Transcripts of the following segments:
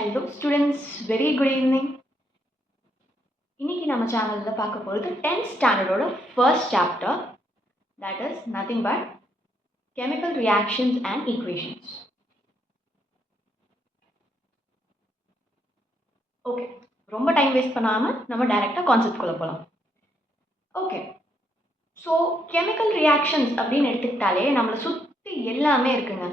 Hello students, very good evening. இன்னைக்கு நம்ம சேனல்ல பார்க்க போறது 10th ஸ்டாண்டர்டோட first chapter, that is nothing but chemical reactions and equations. Okay, ரொம்ப டைம் வேஸ்ட் பண்ணாம நம்ம டைரக்டா கான்செப்ட் குள்ள போலாம். Okay. ஸோ கெமிக்கல் ரியாக்ஷன்ஸ் அப்படின்னு எடுத்துக்கிட்டாலே நம்மளை சுற்றி எல்லாமே இருக்குங்க.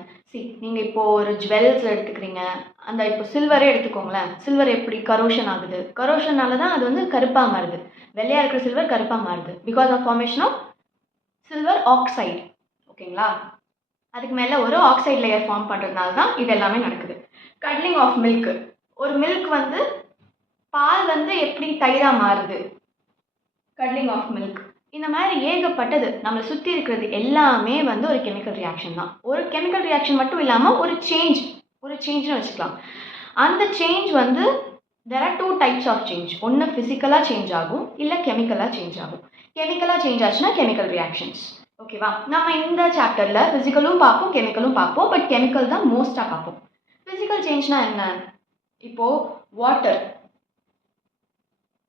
நீங்கள் இப்போது ஒரு ஜுவல்ஸ் எடுத்துக்கிறீங்க, அந்த இப்போ சில்வரே எடுத்துக்கோங்களேன். சில்வர் எப்படி கரோஷன் ஆகுது? கரோஷனால தான் அது வந்து கருப்பாக மாறுது. வெள்ளையாக இருக்கிற சில்வர் கருப்பாக மாறுது because of formation of silver oxide. ஓகேங்களா? அதுக்கு மேலே ஒரு ஆக்சைடு லேயர் ஃபார்ம் பண்ணுறதுனால தான் இது எல்லாமே நடக்குது. கட்லிங் ஆஃப் மில்க், ஒரு மில்க் வந்து பால் வந்து எப்படி தயிராக மாறுது? Curdling of milk. இந்த மாதிரி ஏகப்பட்டது நம்மளை சுற்றி இருக்கிறது எல்லாமே வந்து ஒரு கெமிக்கல் ரியாக்ஷன் தான். ஒரு கெமிக்கல் ரியாக்ஷன் மட்டும் இல்லாமல் ஒரு சேஞ்ச்னு வச்சுக்கலாம். அந்த சேஞ்ச் வந்து there are two types of change. ஒன்று ஃபிசிக்கலாக சேஞ்ச் ஆகும், இல்லை கெமிக்கலாக சேஞ்ச் ஆகும். கெமிக்கலாக சேஞ்ச் ஆச்சுன்னா கெமிக்கல் ரியாக்ஷன்ஸ். ஓகேவா? நம்ம இந்த சாப்டரில் ஃபிசிக்கலும் பார்ப்போம், கெமிக்கலும் பார்ப்போம். பட் கெமிக்கல் தான் மோஸ்ட்டாக பார்ப்போம். ஃபிசிக்கல் சேஞ்ச்னா என்ன? இப்போது வாட்டர்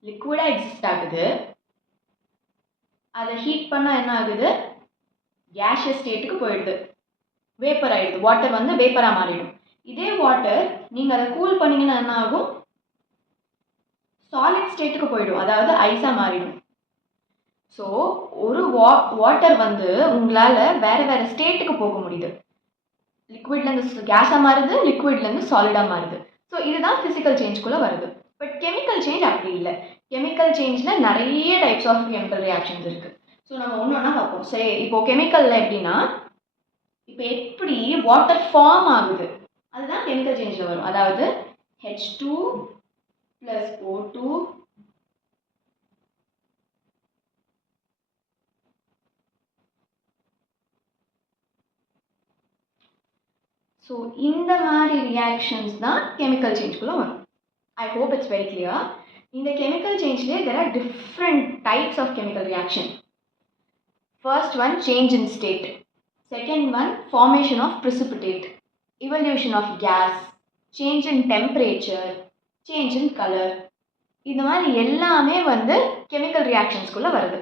லிக்விடாக எக்ஸிஸ்ட் ஆகுது, அதை ஹீட் பண்ணால் என்ன ஆகுது? கேஷியஸ் ஸ்டேட்டுக்கு போயிடுது, வேப்பர் ஆகிடுது. வாட்டர் வந்து வேப்பராக மாறிடும். இதே வாட்டர் நீங்கள் அதை கூல் பண்ணிங்கன்னா என்ன ஆகும்? சாலிட் ஸ்டேட்டுக்கு போயிடும், அதாவது ஐஸாக மாறிடும். ஸோ ஒரு வாட்டர் வந்து உங்களால் வேறு ஸ்டேட்டுக்கு போக முடியுது. லிக்விட்லேருந்து கேஸாக மாறுது, லிக்விட்லேருந்து சாலிடாக மாறுது. ஸோ இதுதான் ஃபிசிக்கல் சேஞ்சுக்குள்ளே வருது. பட் கெமிக்கல் சேஞ்ச் அப்படி இல்லை. கெமிக்கல் சேஞ்சில் நிறைய டைப்ஸ் ஆஃப் கெமிக்கல் ரியாக்ஷன்ஸ் இருக்குது. ஸோ நம்ம ஒன்று ஒன்றா பார்ப்போம். சரி, இப்போது கெமிக்கலில் எப்படின்னா, இப்போ எப்படி வாட்டர் ஃபார்ம் ஆகுது அதுதான் கெமிக்கல் சேஞ்சில் வரும். அதாவது H2 + O2 ஸோ இந்த மாதிரி ரியாக்ஷன்ஸ் தான் கெமிக்கல் சேஞ்சுக்குள்ளே வரும். I hope it's very clear. In the chemical change, there are different types of chemical reaction. First one, change in state. Second one, formation of precipitate, evolution of gas, change in temperature, change in color. இந்த மாதிரி எல்லாமே வந்து chemical reactionsக்குள்ளே வருது.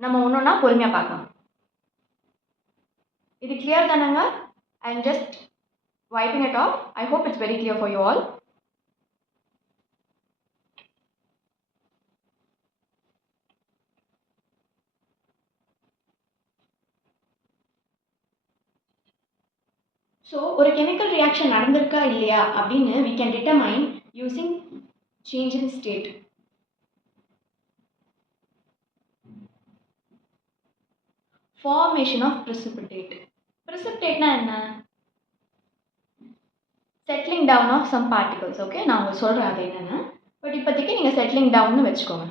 நம்ம ஒன்றொன்னா பொறுமையாக பார்க்கலாம். இது clear தானங்க? I'm just wiping it off. I hope it's very clear for you all. So ஒரு கெமிக்கல் ரியாக்ஷன் நடந்திருக்கா இல்லையா அப்படின்னு we can determine using change in state. Formation of precipitate. Precipitateனா என்ன? Settling down of some particles. Okay, நான் உங்களுக்கு சொல்கிறேன் அது என்னென்னு. பட் இப்போதைக்கு நீங்கள் செட்டிலிங் டவுன்னு வச்சுக்கோங்க.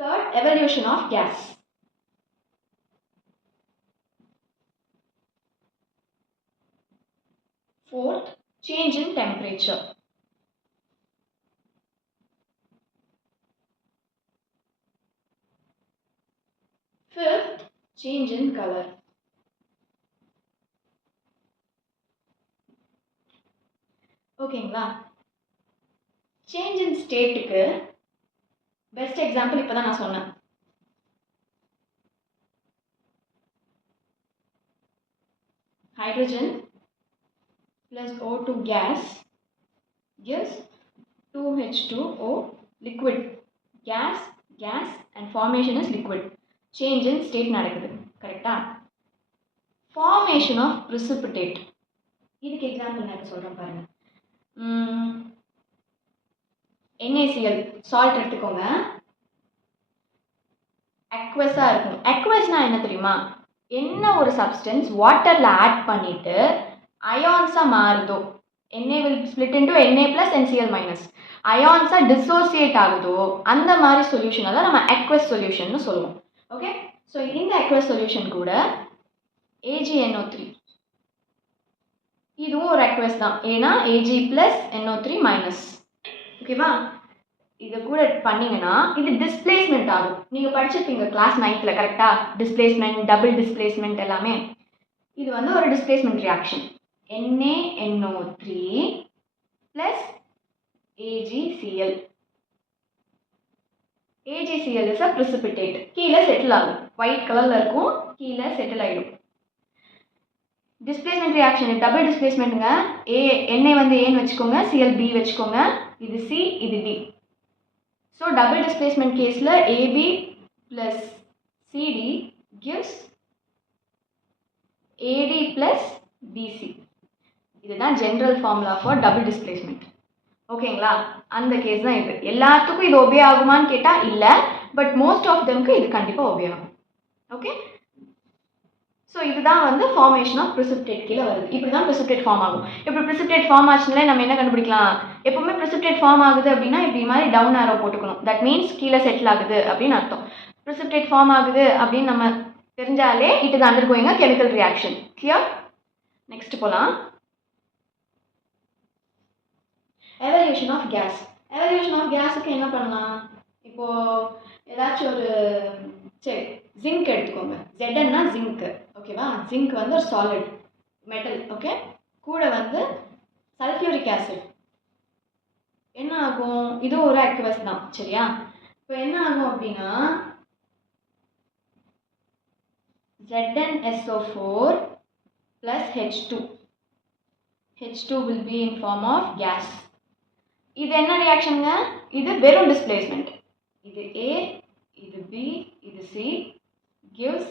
Third, evolution of gas. Fourth, change in temperature. Fifth, change in color. ஓகேங்களா? சேஞ்ச் இன் ஸ்டேட்டுக்கு பெஸ்ட் எக்ஸாம்பிள் இப்போ தான் நான் சொன்னேன். Hydrogen plus O2 gas gives 2H2O liquid. Gas and formation is liquid. Change in state நடக்குது. கரெக்டா? Formation of precipitate. இதுக்கு example நான் சொல்கிறேன் பாருங்க. NaCl சால்ட் எடுத்துக்கோங்க. அக்வஸாக இருக்கும். அக்வஸ்னா என்ன தெரியுமா? என்ன ஒரு சப்ஸ்டன்ஸ் வாட்டரில் ஆட் பண்ணிவிட்டு அயான்ஸாக மாறுதோ, Na will split into Na plus NCl minus, அயான்ஸாக டிசோசியேட் ஆகுதோ அந்த மாதிரி சொல்யூஷனை தான் நம்ம அக்வஸ் சொல்யூஷன்னு சொல்லுவோம். ஓகே, ஸோ இந்த அக்வஸ் சொல்யூஷன் கூட AgNO3 இதுவும் ஒரு அக்வஸ் தான். ஏன்னா Ag plus NO3 minus. ஓகேவா? இதை கூட பண்ணிங்கன்னா இது டிஸ்பிளேஸ்மெண்ட் ஆகும். நீங்கள் படிச்சிருப்பீங்க கிளாஸ் 9th கரெக்டாக? டிஸ்பிளேஸ்மெண்ட், டபுள் டிஸ்பிளேஸ்மெண்ட் எல்லாமே. இது வந்து ஒரு displacement reaction. NaNO3 plus AgCl. AgCl is a precipitate. கீழே செட்டில் ஆகும், ஒயிட் கலரில் இருக்கும், கீழே செட்டில் ஆகிடும். டிஸ்பிளேஸ்மெண்ட் ரியாக்ஷன் டபுள் டிஸ்பிளேஸ்மெண்ட்டுங்க. Na வந்து ஏன்னு வச்சுக்கோங்க, Cl B வச்சுக்கோங்க, இது C இது D. ஸோ டபுள் டிஸ்பிளேஸ்மெண்ட் கேஸில் AB plus CD gives AD plus BC. இதுதான் general formula for double displacement. ஓகேங்களா? அந்த கேஸ் தான் இது. எல்லாத்துக்கும் இது ஒபே ஆகுமான்னு கேட்டால் இல்லை, பட் மோஸ்ட் ஆஃப் தெம்க்கு இது கண்டிப்பாக ஒபே ஆகும். ஓகே, ஸோ இதுதான் வந்து ஃபார்மேஷன் ஆஃப் ப்ரிசிபிடேட் கீழே வருது. இப்படி தான் ப்ரிசிபிடேட் ஃபார்ம் ஆகும். இப்போ ப்ரிசிபிடேட் ஃபார்ம் ஆச்சுனாலே நம்ம என்ன கண்டுபிடிக்கலாம்? எப்பவுமே ப்ரிசிபிடேட் ஃபார்ம் ஆகுது அப்படின்னா இப்படி மாதிரி டவுன் ஆரோ போட்டுக்கணும். தட் மீன்ஸ் கீழே செட்டில் ஆகுது அப்படின்னு அர்த்தம். ப்ரிசிபிடேட் ஃபார்ம் ஆகுது அப்படின்னு நம்ம தெரிஞ்சாலே it is undergoing a chemical reaction. Clear? Next போகலாம். Evolution of gas. Evolution of கேஸுக்கு என்ன பண்ணலாம்? இப்போது ஏதாச்சும் ஒரு சரி ஜிங்க் எடுத்துக்கோங்க. Znனா ஜிங்க்கு. ஓகேவா? ஜிங்க் வந்து ஒரு சாலிட் மெட்டல். ஓகே, கூட வந்து சல்ஃபியூரிக் ஆசிட். என்ன ஆகும்? இது ஒரு அக்வஸ் தான், சரியா? இப்போ என்ன ஆகும் அப்படின்னா ZnSO4 plus H2. H2 will be in form of gas. இது என்ன ரியாக்ஷனுங்க? இது வெறும் டிஸ்பிளேஸ்மெண்ட். இது A, இது B, இது C gives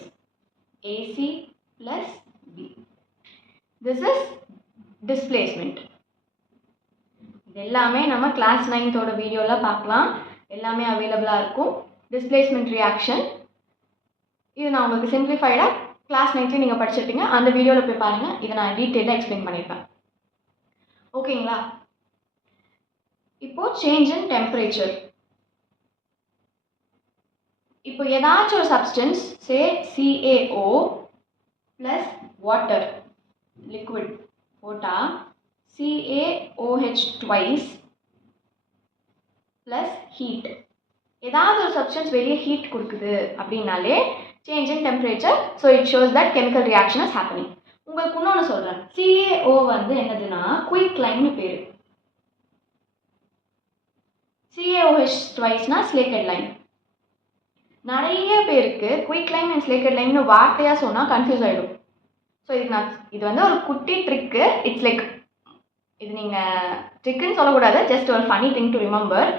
AC plus B. This is displacement. இது எல்லாமே நம்ம கிளாஸ் 9th வீடியோவில் பார்க்கலாம். எல்லாமே அவைலபிளாக இருக்கும். டிஸ்பிளேஸ்மெண்ட் ரியாக்ஷன் இது நான் உங்களுக்கு சிம்பிளிஃபைடாக கிளாஸ் 9th நீங்கள் படிச்சிருப்பீங்க. அந்த வீடியோவில் போய் பாருங்கள். இதை நான் டீட்டெயிலாக எக்ஸ்பிளைன் பண்ணியிருப்பேன். ஓகேங்களா? இப்போ சேஞ்ச் இன் டெம்பரேச்சர். இப்போ ஏதாச்சும் ஒரு substance say CaO plus water liquid போட்டால் CaOH ட்வைஸ் ப்ளஸ் ஹீட். ஏதாவது ஒரு சப்ஸ்டன்ஸ் வெளியே ஹீட் கொடுக்குது அப்படின்னாலே change in temperature. So it shows that chemical reaction is happening. உங்களுக்கு இன்னொன்று சொல்கிறேன். CaO வந்து என்னதுன்னா குயிக்லைன்னு பேர். CaOH ட்வைஸ்னா ஸ்லேக்கட் லைன். நிறைய பேருக்கு குயிக்லைன் அண்ட் ஸ்லேக்கட் லைன்னு வார்த்தையாக சொன்னால் கன்ஃபியூஸ் ஆகிடும். ஸோ இது வந்து ஒரு குட்டி ட்ரிக்கு. இட்ஸ் லைக் இது நீங்கள் ட்ரிக்குன்னு சொல்லக்கூடாது, ஜஸ்ட் ஒரு funny thing to remember.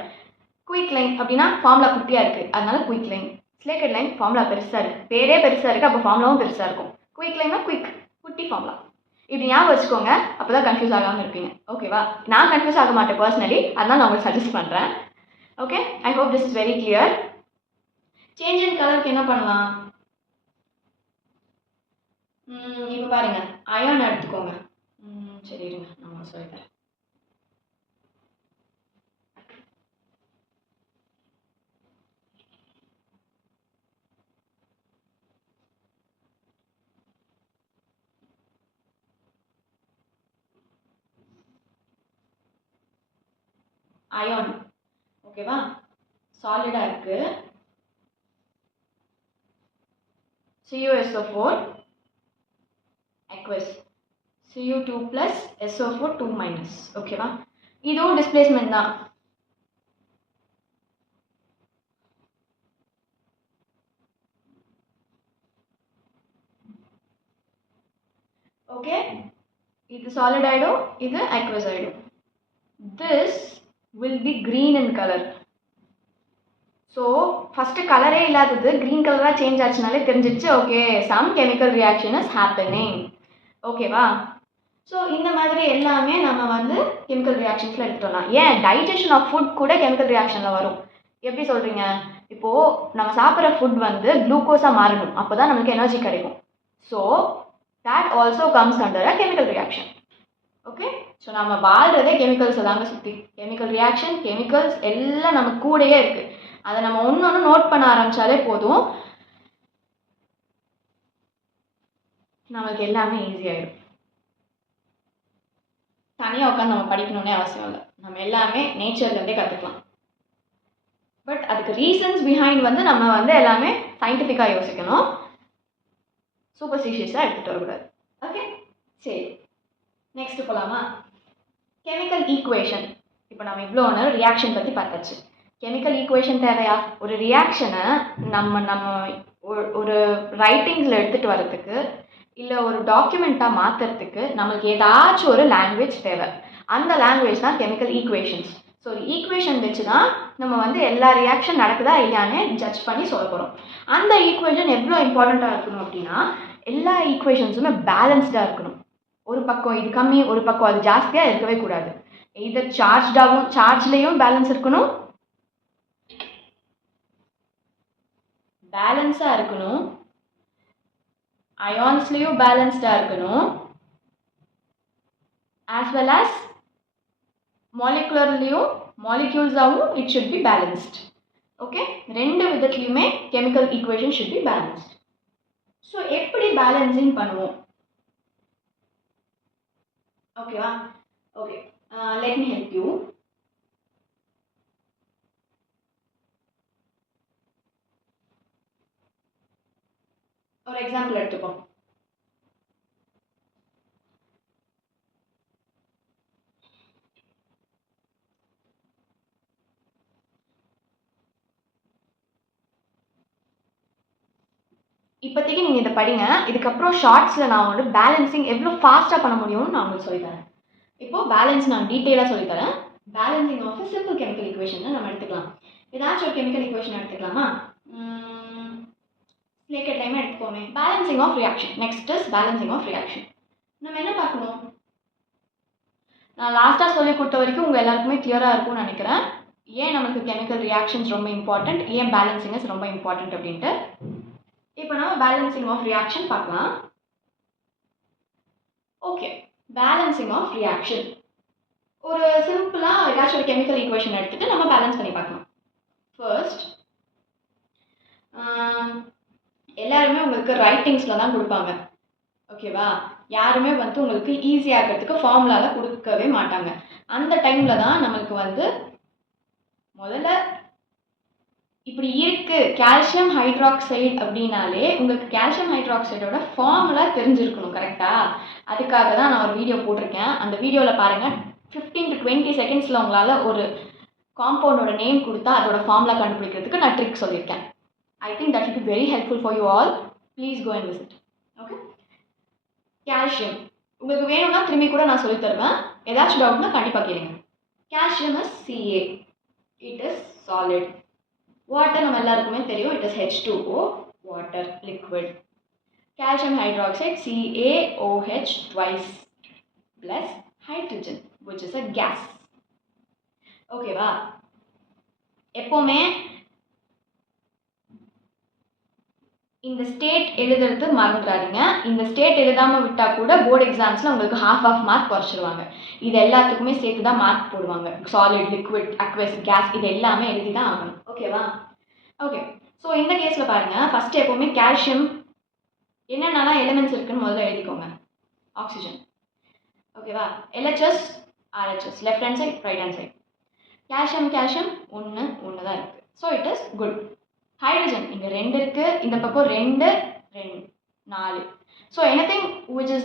Quick line அப்படின்னா ஃபார்முலா குட்டியாக இருக்குது, அதனால quick line. Slaked line formula பெருசாக இருக்குது, பேரே பெருசாக இருக்குது, அப்போ ஃபார்முலாவும் பெருசாக இருக்கும். குயிக் லைன்னா குயிக், குட்டி ஃபார்முலா. இப்படி ஞாபகம் வச்சுக்கோங்க, அப்போ தான் கன்ஃபியூஸ் ஆகாமல் இருப்பீங்க. ஓகேவா? நான் கன்ஃபியூஸ் ஆக மாட்டேன் பர்சனலி, அதனால் நான் உங்களுக்கு சஜஸ்ட் பண்ணுறேன். Okay, I hope this is very clear. Change in கலருக்கு என்ன பண்ணலாம்? இப்போ பாருங்க, அயான் எடுத்துக்கோங்க. சரி இருங்க, நான் சொல்லித்தரேன். அயான் ஓகேவா? சாலிடாக இருக்கு. CuSO4 aqueous, Cu2 plus SO4 2 minus. ஓகேவா? இதுவும் டிஸ்பிளேஸ்மெண்ட் தான். ஓகே, இது சாலிட் ஆகிடும், இது aqueous ஆகிடும். This will be green in color. So first கலரே இல்லாதது க்ரீன் கலராக சேஞ்ச் ஆச்சுனாலே தெரிஞ்சிடுச்சு, okay some chemical reaction is happening. ஓகேவா? ஸோ இந்த மாதிரி எல்லாமே நம்ம வந்து கெமிக்கல் ரியாக்ஷன்ஸில் எடுத்துட்டோம்னா, ஏன் டைஜஷன் ஆஃப் ஃபுட் கூட கெமிக்கல் ரியாக்ஷனில் வரும். எப்படி சொல்கிறீங்க? இப்போது நம்ம சாப்பிட்ற ஃபுட் வந்து குளுக்கோஸாக மாறணும், அப்போ தான் நமக்கு எனர்ஜி கிடைக்கும். So that also comes under a chemical reaction. Okay, so நம்ம வாழ்கிறதே கெமிக்கல்ஸ் தாங்க சுற்றி. கெமிக்கல் ரியாக்ஷன், கெமிக்கல்ஸ் எல்லாம் நம்ம கூடயே இருக்குது. அதை நம்ம ஒன்று ஒன்று நோட் பண்ண ஆரம்பித்தாலே போதும், நம்மளுக்கு எல்லாமே ஈஸியாகிடும். தனியாக உட்காந்து நம்ம படிக்கணுன்னே அவசியம் இல்லை, நம்ம எல்லாமே நேச்சர்லேருந்தே கற்றுக்கலாம். பட் அதுக்கு ரீசன்ஸ் பிஹைண்ட் வந்து நம்ம வந்து எல்லாமே சயின்டிஃபிக்காக யோசிக்கணும், சூப்பர்ஸ்டிஷியஸாக எடுத்துகிட்டு வரக்கூடாது. ஓகே, சரி. நெக்ஸ்ட் போகலாமா? Chemical equation. இப்போ நம்ம இவ்வளோ நேரம் ரியாக்ஷன் பற்றி பார்த்தாச்சு. கெமிக்கல் ஈக்குவேஷன் தேவையா? ஒரு ரியாக்ஷனை நம்ம ஒரு ரைட்டிங்ஸில் எடுத்துகிட்டு வரதுக்கு இல்லை ஒரு டாக்குமெண்ட்டாக மாற்றுறதுக்கு நம்மளுக்கு ஏதாச்சும் ஒரு லாங்குவேஜ் தேவை. அந்த லாங்குவேஜ் தான் கெமிக்கல் ஈக்குவேஷன்ஸ். ஸோ ஈக்குவேஷன் வச்சு தான் நம்ம வந்து எல்லா ரியாக்ஷன் நடக்குதா இல்லையான்னு ஜட்ஜ் பண்ணி சொல்ல போகிறோம். அந்த ஈக்குவேஷன் எவ்வளோ இம்பார்ட்டண்ட்டாக இருக்கணும் அப்படின்னா, எல்லா ஈக்குவேஷன்ஸுமே பேலன்ஸ்டாக இருக்கணும். ஒரு பக்கம் இது கம்மி, ஒரு பக்கம் அது ஜாஸ்தியாக இருக்கவே கூடாது. இது சார்ஜ்லேயும் பேலன்ஸ் இருக்கணும், பேலன்ஸாக இருக்கணும், அயான்ஸ்லேயும் பேலன்ஸ்டாக இருக்கணும், as well as மாலிகுலர்லேயும் மாலிக்யூல்ஸாகவும் it should be balanced. Okay, ரெண்டு விதத்துலையுமே chemical equation should be balanced. So எப்படி பேலன்சிங் பண்ணுவோம்? ஓகேவா? Okay, let me help you. ஒரு எக்ஸாம்பிள் எடுத்துப்போம். இப்போதைக்கு நீங்கள் இதை படிங்க. இதுக்கப்புறம் ஷார்ட்ஸில் நான் வந்து பேலன்சிங் எவ்வளோ ஃபாஸ்ட்டாக பண்ண முடியும்னு நான் உங்களுக்கு சொல்லித்தரேன். இப்போது பேலன்ஸ் நான் டீட்டெயிலாக சொல்லித்தரேன். Balancing of simple chemical equation நம்ம எடுத்துக்கலாம். ஏதாச்சும் ஒரு கெமிக்கல் ஈக்குவேஷன் எடுத்துக்கலாமா? ஸ்லேக்கட் டைம் எடுத்துக்கோமே. Balancing of reaction. Next is balancing of reaction. நம்ம என்ன பார்க்கணும்? நான் லாஸ்ட்டாக சொல்லி கொடுத்த வரைக்கும் உங்கள் எல்லாருக்குமே கிளியராக இருக்கும்னு நினைக்கிறேன். ஏன் நமக்கு கெமிக்கல் ரியாக்ஷன்ஸ் ரொம்ப இம்பார்ட்டண்ட், ஏன் பேலன்சிங் இஸ் ரொம்ப இம்பார்ட்டண்ட் அப்படின்ட்டு. இப்போ நம்ம பேலன்சிங் ஆஃப் ரியாக்ஷன் பார்க்கலாம். ஓகே, பேலன்சிங் ஆஃப் ரியாக்ஷன் ஒரு சிம்பிளாக ஏதாச்சும் ஒரு கெமிக்கல் ஈக்குவேஷன் எடுத்துகிட்டு நம்ம பேலன்ஸ் பண்ணி பார்க்கலாம். ஃபர்ஸ்ட், எல்லாருமே உங்களுக்கு ரைட்டிங்ஸில் தான் கொடுப்பாங்க. ஓகேவா? யாருமே வந்து உங்களுக்கு ஈஸியாகிறதுக்கு ஃபார்முலாவில் கொடுக்கவே மாட்டாங்க. அந்த டைமில் தான் நம்மளுக்கு வந்து முதல்ல இப்படி இருக்குது கால்சியம் ஹைட்ராக்சைடு அப்படின்னாலே உங்களுக்கு கால்சியம் ஹைட்ராக்சைடோட ஃபார்முலா தெரிஞ்சிருக்கணும். கரெக்டாக? அதுக்காக தான் நான் ஒரு வீடியோ போட்டிருக்கேன். அந்த வீடியோவில் பாருங்கள், 15 to 20 செகண்ட்ஸில் உங்களால் ஒரு காம்பவுண்டோட நேம் கொடுத்தா அதோட ஃபார்முலா கண்டுபிடிக்கிறதுக்கு நான் ட்ரிக் சொல்லியிருக்கேன். I think that will be very helpful for you all. Please go and visit. Okay, calcium உங்களுக்கு வேணும்னா திரும்பி கூட நான் சொல்லி தருவேன். ஏதாச்சும் டவுட்னா கண்டிப்பாக கேளுங்க. Calcium is Ca. It is solid. Water நம்ம எல்லாருக்குமே தெரியும், it is H2O, water, liquid. Calcium hydroxide CaOH twice plus hydrogen which is a gas. ஓகேவா? எப்போவுமே இந்த ஸ்டேட் எழுதுறது மறந்துடாதீங்க. இந்த ஸ்டேட் எழுதாமல் விட்டால் கூட போர்டு எக்ஸாம்ஸில் உங்களுக்கு half மார்க் குறைச்சிருவாங்க. இது எல்லாத்துக்குமே சேர்த்து தான் மார்க் போடுவாங்க. சாலிட், லிக்விட், அக்வஸ், கேஸ் இது எல்லாமே எழுதி தான் ஆகணும். ஓகேவா? ஓகே, ஸோ இந்த கேஸில் பாருங்கள், ஃபஸ்ட்டு எப்போவுமே கால்சியம் என்னென்னலாம் எலிமெண்ட்ஸ் இருக்குன்னு முதல்ல எழுதிக்கோங்க. ஆக்சிஜன். ஓகேவா? LHS, RHS, left hand side, right hand side. Calcium ஒன்று தான் இருக்குது. So it is good. Hydrogen இங்கே 2 இருக்குது, இந்த பக்கம் 2, 4. So anything which is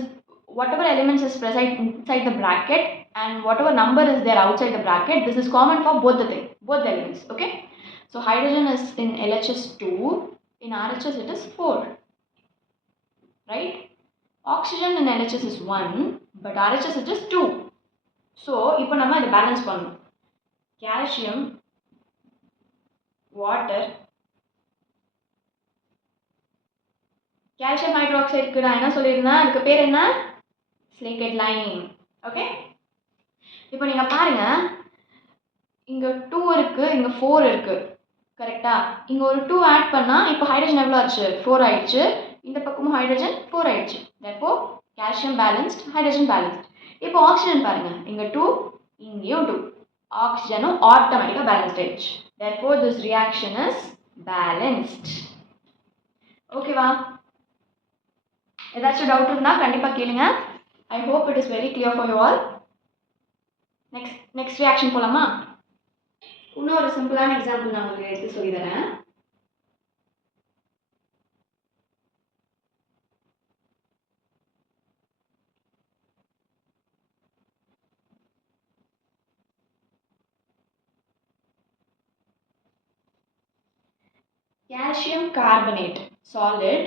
whatever elements is present inside the bracket and whatever number is there outside the bracket, this is common for both the elements. Okay, so hydrogen is in LHS 2, in RHS it is 4, right? Oxygen in LHS is 1, but RHS it is 2. So இப்போ நம்ம இதை balance பண்ணணும். calcium, water, calcium ஹைட்ராக்சைடுக்கு நான் என்ன சொல்லியிருந்தேன், அதுக்கு பேர் என்ன? Slaked Lime. ஓகே, இப்போ நீங்கள் பாருங்கள், இங்கே 2 இருக்குது, இங்கே 4 இருக்குது. கரெக்டாக? இங்கே ஒரு 2 ஆட் பண்ணால் இப்போ ஹைட்ரஜன் எவ்வளோ ஆச்சு? 4 ஆயிடுச்சு. இந்த பக்கமும் ஹைட்ரஜன் 4 ஆயிடுச்சு. therefore calcium balanced, hydrogen balanced. இப்போ ஆக்சிஜன் பாருங்கள், இங்கே 2, இங்கேயும் 2. ஆக்சிஜனும் ஆட்டோமேட்டிக்காக பேலன்ஸ்ட் ஆயிடுச்சு. therefore this reaction is balanced. ஓகேவா? ஏதாச்சும் டவுட் இருந்தால் கண்டிப்பாக கேளுங்க. I hope it is very clear for you all. Next reaction போகலாமா? இன்னொரு சிம்பிளான எக்ஸாம்பிள் நான் உங்களுக்கு எடுத்து சொல்லி தரேன். calcium carbonate solid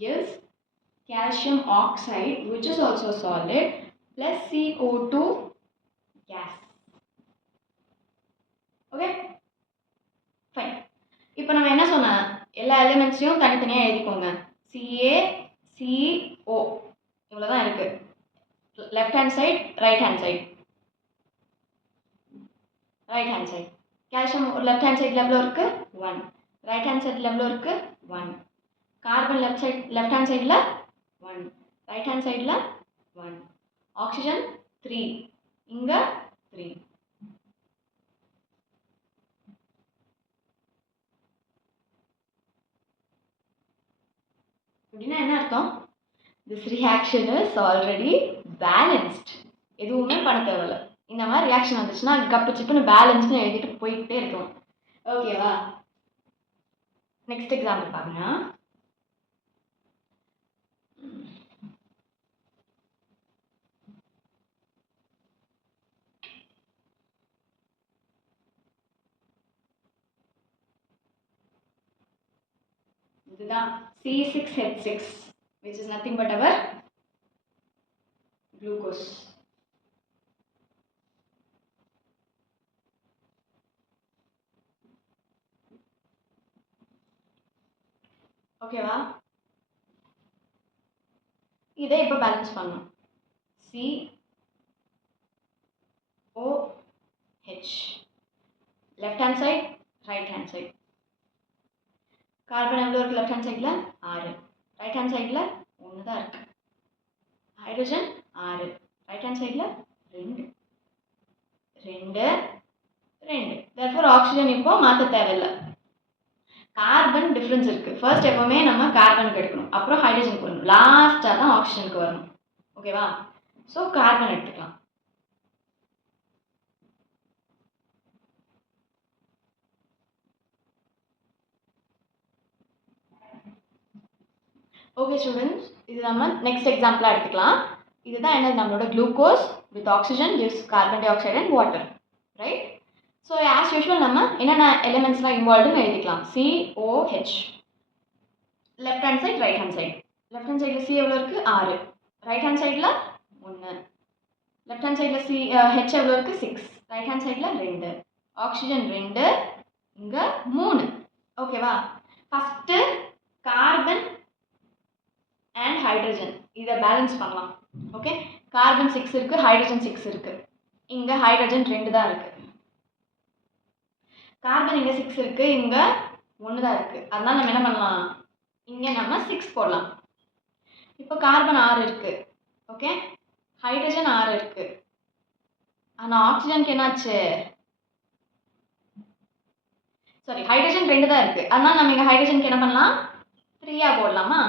gives calcium oxide, which is also solid, plus CO2 gas. Okay, fine. இப்போ நம்ம என்ன சொன்னோம், எல்லா எலிமெண்ட்ஸையும் தனித்தனியாக எழுதிக்கோங்க. CaCO இவ்வளோதான் இருக்கு. Left hand side, right hand side. Right hand side calcium ஒரு லெஃப்ட் ஹேண்ட் சைடில் எவ்வளோ இருக்குது 1, ரைட் ஹேண்ட் சைடில் எவ்வளோ இருக்குது 1. கார்பன் லெஃப்ட் ஹேண்ட் சைடில் 1, ரைட் ஹேண்ட் சைடில் 1. ஆக்சிஜன் 3, இங்கே 3. அப்படின்னா என்ன அர்த்தம்? This reaction is already balanced. எதுவுமே பண்ண தேவையில்லை. இந்த மாதிரி ரியாக்ஷன் வந்துச்சுன்னா கப்பு சிப்புன்னு பேலன்ஸ்னு எழுதிட்டு போயிட்டே இருக்கும். ஓகேவா? நெக்ஸ்ட் எக்ஸாம்பிள் பாருங்க. இதுதான் C6H6, which is nothing but our glucose. ஓகேவா? இதை இப்போ பேலன்ஸ் பண்ணணும். COH left hand side, right hand side. Carbon எவ்வளோ இருக்குது லெஃப்ட் ஹேண்ட் சைடில் 6, ரைட் ஹேண்ட் சைடில் 1 தான் இருக்குது. ஹைட்ரஜன் 6, ரைட் ஹேண்ட் சைடில் 2, 2, 2. therefore ஆக்சிஜன் இப்போ மாற்ற தேவையில்லை. கார்பன் டிஃப்ரென்ஸ் இருக்குது. ஃபர்ஸ்ட் எப்போவுமே நம்ம கார்பனுக்கு எடுக்கணும், அப்புறம் ஹைட்ரஜனுக்கு வரணும், லாஸ்ட்டாக தான் ஆக்சிஜனுக்கு வரணும். ஓகேவா? ஸோ கார்பன் எடுத்துக்கலாம். ஓகே ஸ்டூடெண்ட்ஸ், இது நம்ம நெக்ஸ்ட் எக்ஸாம்பிளாக எடுத்துக்கலாம். இதுதான் என்ன, நம்மளோட glucose with oxygen gives carbon dioxide and water, right? So as usual நம்ம என்னென்ன எலிமெண்ட்ஸ்லாம் இன்வால்வ்டுன்னு எழுதிக்கலாம். COH left hand side, right hand side. Left hand சைடில் C எவ்வளோ இருக்குது 6, ரைட் ஹேண்ட் சைடில் 1, லெஃப்ட் ஹேண்ட் சைடில் H எவ்வளோ இருக்குது 6, ரைட் ஹேண்ட் சைடில் 2, ஆக்சிஜன் 2, இங்கே 3. ஓகேவா? ஃபஸ்ட்டு கார்பன் அண்ட் ஹைட்ரஜன் இதை பேலன்ஸ் பண்ணலாம். ஓகே, கார்பன் 6 இருக்குது, ஹைட்ரஜன் 6 இருக்குது. இங்கே ஹைட்ரஜன் 2 தான் இருக்குது. கார்பன் இங்கே 6 இருக்குது, இங்கே 1 தான் இருக்குது. அதனால் நம்ம என்ன பண்ணலாம், இங்கே நம்ம 6 போடலாம். இப்போ கார்பன் 6 இருக்குது. ஓகே, ஹைட்ரஜன் 6 இருக்குது. ஆனால் ஆக்சிஜனுக்கு என்னாச்சு, சாரி ஹைட்ரஜன் 2 தான் இருக்குது. அதனால் நம்ம இங்கே ஹைட்ரஜனுக்கு என்ன பண்ணலாம், 3 போடலாமா?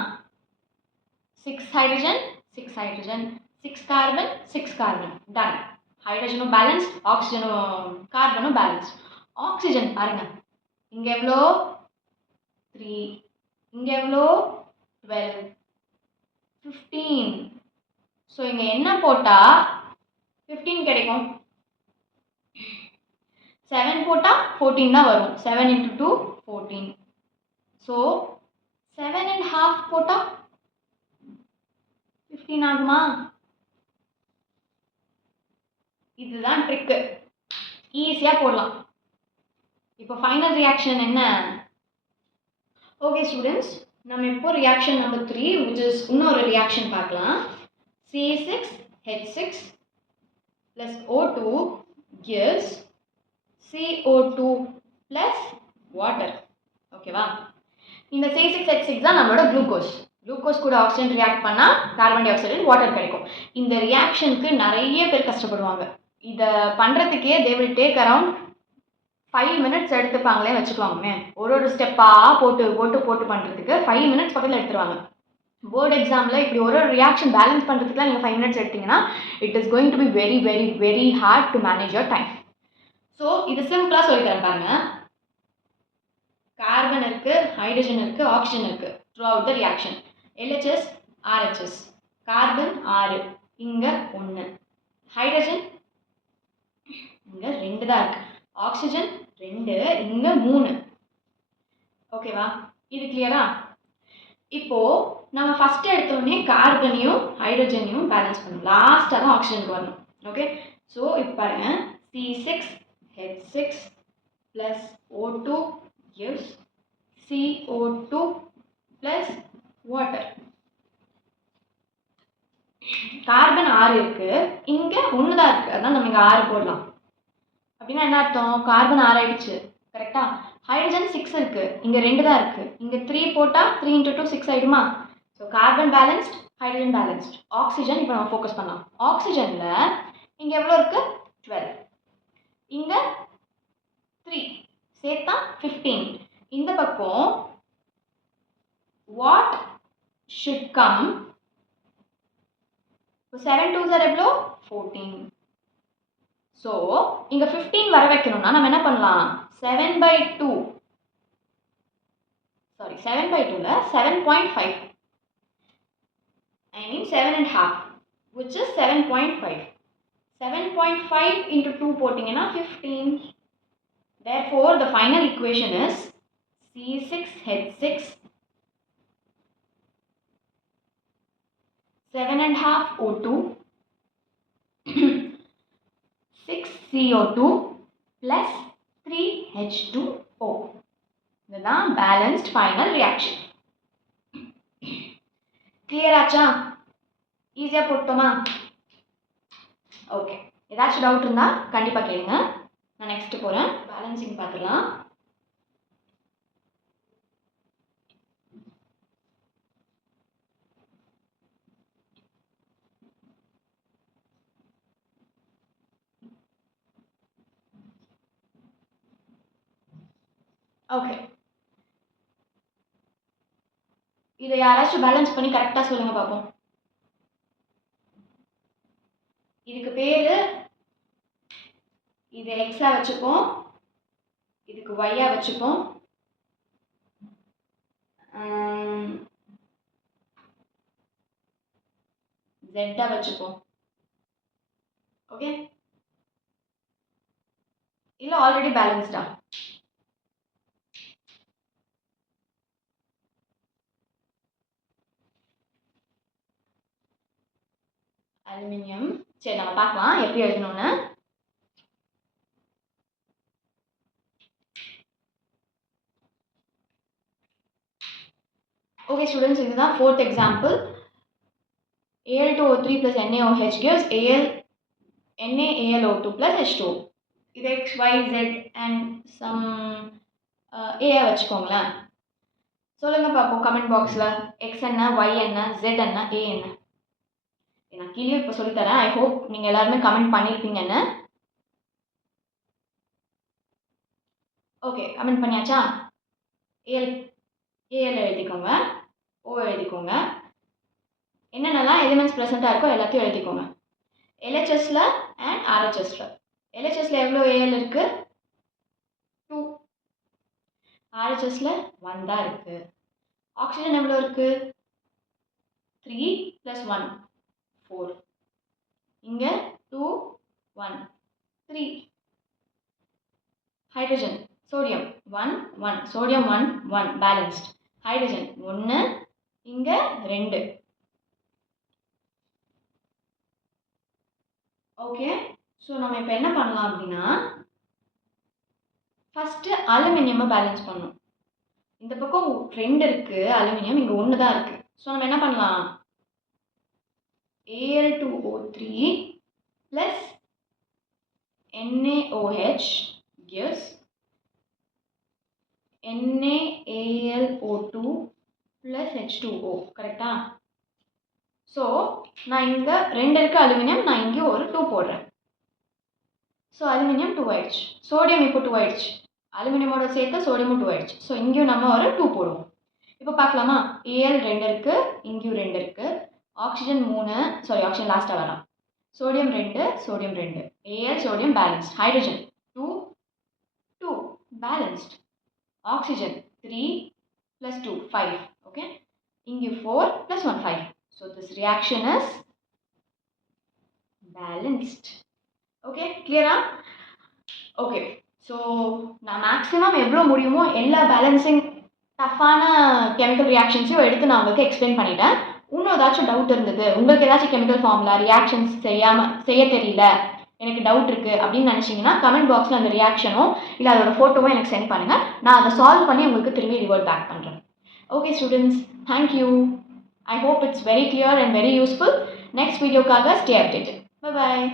6 hydrogen 6 hydrogen 6 carbon 6 carbon, done. ஹைட்ரஜனும் பேலன்ஸ்ட், ஆக்சிஜனும் கார்பனும் பேலன்ஸ்ட். ஆக்சிஜன் பாருங்க, இங்கே எவ்வளோ 3, இங்கே எவ்வளோ 12, 15. ஸோ இங்கே என்ன போட்டால் 15 கிடைக்கும். 7 போட்டால் 14 தான் வரும். 7 × 2 14. ஸோ 7.5 போட்டால் 15 ஆகுமா? இதுதான் ட்ரிக்கு, ஈஸியாக போடலாம். இப்போ ஃபைனல் ரியாக்ஷன் என்ன? ஓகே ஸ்டூடெண்ட்ஸ், நம்ம இப்போ ரியாக்ஷன் நம்பர் 3 which is இன்னொரு ரியாக்ஷன் பார்க்கலாம். C6H6 plus O2 gives CO2 plus water. ஓகேவா? இந்த C6H6 தான் நம்மளோட குளுக்கோஸ். குளுக்கோஸ் கூட ஆக்சிஜன் ரியாக்ட் பண்ணால் கார்பன் டை ஆக்சைடு வாட்டர் கிடைக்கும். இந்த ரியாக்ஷனுக்கு நிறைய பேர் கஷ்டப்படுவாங்க. இதை பண்ணுறதுக்கே they will take around 5 minutes எடுத்துப்பாங்களே வச்சுக்குவாங்கமே. ஒரு ஸ்டெப்பாக போட்டு போட்டு போட்டு பண்ணுறதுக்கு 5 minutes பக்கத்தில் எடுத்துருவாங்க. போர்டு எக்ஸாமில் இப்படி ஒரு ரியாக்ஷன் பேலன்ஸ் பண்ணுறதுக்குலாம் நீங்கள் 5 minutes எடுத்திங்கன்னா it is going to be very very very hard to manage your time. So இது சிம்பிளாக சொல்லித்தரேன் பாருங்க. கார்பன் இருக்குது, ஹைட்ரஜன் இருக்குது, ஆக்சிஜன் இருக்குது through out the reaction. LHS RHS, carbon 6, இங்கே 1, ஹைட்ரஜன் இங்கே 2 தான் இருக்குது, ஆக்சிஜன் 2, இங்கே 3. ஓகேவா? இது கிளியரா? இப்போது நம்ம ஃபஸ்ட்டு எடுத்தோடனே கார்பனையும் ஹைட்ரஜனையும் பேலன்ஸ் பண்ணணும். லாஸ்ட்டாக தான் ஆக்சிஜனுக்கு வரணும். ஓகே, ஸோ இப்போ பாருங்க, C6H6 plus O2 gives CO2 plus water. Carbon 6 இருக்கு, இங்கே 1 தான் இருக்குது, அதான் நம்ம இங்கே 6 போடலாம். அப்படின்னா என்ன அர்த்தம்? கார்பன் 6 ஆயிடுச்சு, கரெக்டா? ஹைட்ரஜன் 6 இருக்கு, இங்கே 2 தான் இருக்கு, இங்கே 3 போட்டால் 3 × 2 6 ஆயிடுமா? So carbon balanced, hydrogen balanced. Oxygen இப்போ நம்ம ஃபோக்கஸ் பண்ணலாம். ஆக்சிஜனில் இங்கே எவ்வளோ இருக்கு? 12. இங்கே 3 சேர்த்தா 15. இந்த பக்கம் what should come? 7 2s are எவ்வளோ? 14. ஸோ இங்கே 15 வர வைக்கணும்னா நம்ம என்ன பண்ணலாம்? 7/2, sorry 7/2ல 7.5, I mean 7.5, which is 7.5. 7.5 into 2 போட்டிங்கன்னா 15. Therefore, the final equation is C6H6 7.5 O2 6 CO2 plus 3 H2O. இதுதான் பேலன்ஸ்ட் ஃபைனல் ரியாக்ஷன். கிளியர் ஆச்சா? ஈஸியாக போட்டோமா? ஓகே, ஏதாச்சும் டவுட் இருந்தால் கண்டிப்பாக கேளுங்க. நான் நெக்ஸ்ட்டு போகிறேன். பேலன்சிங் பார்த்துடலாம். ஓகே, இதை யாராச்சும் பேலன்ஸ் பண்ணி கரெக்டாக சொல்லுங்கள் பார்ப்போம். இதுக்கு பேர், இது எக்ஸாக வச்சுப்போம், இதுக்கு ஒய்யாக வச்சுப்போம், ஜெட்டாக வச்சுப்போம். ஓகே, இல்லை ஆல்ரெடி பேலன்ஸ்டா? அலுமினியம். சரி, நம்ம பார்க்கலாம் எப்படி எழுதணும்னு. ஓகே ஸ்டூடெண்ட்ஸ், இதுதான் 4th example. Al2O3 plus NaOH gives NaAlO2 plus H2O. இது X, Y, Z and some A வச்சுக்கோங்களேன். சொல்லுங்க பார்ப்போம் கமெண்ட் பாக்ஸில். X என்ன, Y என்ன, Z என்ன, A என்ன? நான் கீழே இப்போ சொல்லித்தரேன். ஐ ஹோப் நீங்கள் எல்லாருமே கமெண்ட் பண்ணியிருப்பீங்கன்னு. ஓகே, கமெண்ட் பண்ணியாச்சா? ஏஎல் எழுதிக்கோங்க, ஓ எழுதிக்கோங்க, என்னென்னலாம் எலிமெண்ட்ஸ் ப்ரெசென்ட்டாக இருக்கோ எல்லாத்தையும் எழுதிக்கோங்க. எல்ஹெச்எஸில் அண்ட் ஆர்ஹெச்எஸில். எல்ஹெச்எஸில் எவ்வளோ ஏஎல் இருக்குது? 2. ஆர்ஹெச்எஸில் 1 தான் இருக்குது. ஆக்சிஜன் எவ்வளோ இருக்குது? 3 + 1 4. இங்கே 2 1 3. Hydrogen, sodium 1 1, sodium 1 1 balanced. Hydrogen 1, இங்கே 2. ஓகே, ஸோ நம்ம இப்போ என்ன பண்ணலாம் அப்படின்னா, ஃபஸ்ட்டு அலுமினியமை பேலன்ஸ் பண்ணணும். இந்த பக்கம் 2 இருக்குது அலுமினியம், இங்கே 1 தான் இருக்குது. ஸோ நம்ம என்ன பண்ணலாம்? Al2O3 plus NaOH gives NaAlO2 plus H2O. கரெக்டா? ஸோ நான் இங்கே 2 இருக்குது அலுமினியம், நான் இங்கே ஒரு 2 போடுறேன். ஸோ அலுமினியம் 2 ஆயிடுச்சு. சோடியம் இப்போ 2 ஆயிடுச்சு. அலுமினியமோட சேர்த்து சோடியமும் 2 ஆயிடுச்சு. ஸோ இங்கேயும் நம்ம ஒரு 2 போடுவோம். இப்போ பார்க்கலாமா? Al 2 இருக்குது, இங்கேயும் 2 இருக்குது. ஆக்சிஜன் 3, சாரி ஆக்சிஜன் லாஸ்ட்டாக வரலாம். Sodium 2, sodium 2. Al sodium balanced. Hydrogen 2 2 balanced. Oxygen 3 + 2 5. Okay, இங்கே 4 + 1 5. So this reaction is balanced. Okay, கிளியரா? ஓகே, ஸோ நான் மேக்ஸிமம் எவ்வளோ முடியுமோ எல்லா பேலன்சிங் டஃப்பான கெமிக்கல் ரியாக்ஷன்ஸையும் எடுத்து நான் உங்களுக்கு எக்ஸ்பிளைன் பண்ணிட்டேன். இன்னும் ஏதாச்சும் டவுட் இருந்தது, உங்களுக்கு ஏதாச்சும் கெமிக்கல் ஃபார்முலா ரியாக்ஷன்ஸ் செய்ய தெரியல, எனக்கு டவுட் இருக்குது அப்படின்னு நினச்சிங்கன்னா கமெண்ட் பாக்ஸில் அந்த ரியாக்ஷனோ இல்லை அதோட ஃபோட்டோவோ எனக்கு சென்ட் பண்ணுங்கள். நான் அதை சால்வ் பண்ணி உங்களுக்கு திரும்பி ரிவர்ட் பேக் பண்ணுறேன். Okay students, thank you. I hope it's very clear and very useful. Next வீடியோக்காக ஸ்டே அப்டேட்டட். Bye bye.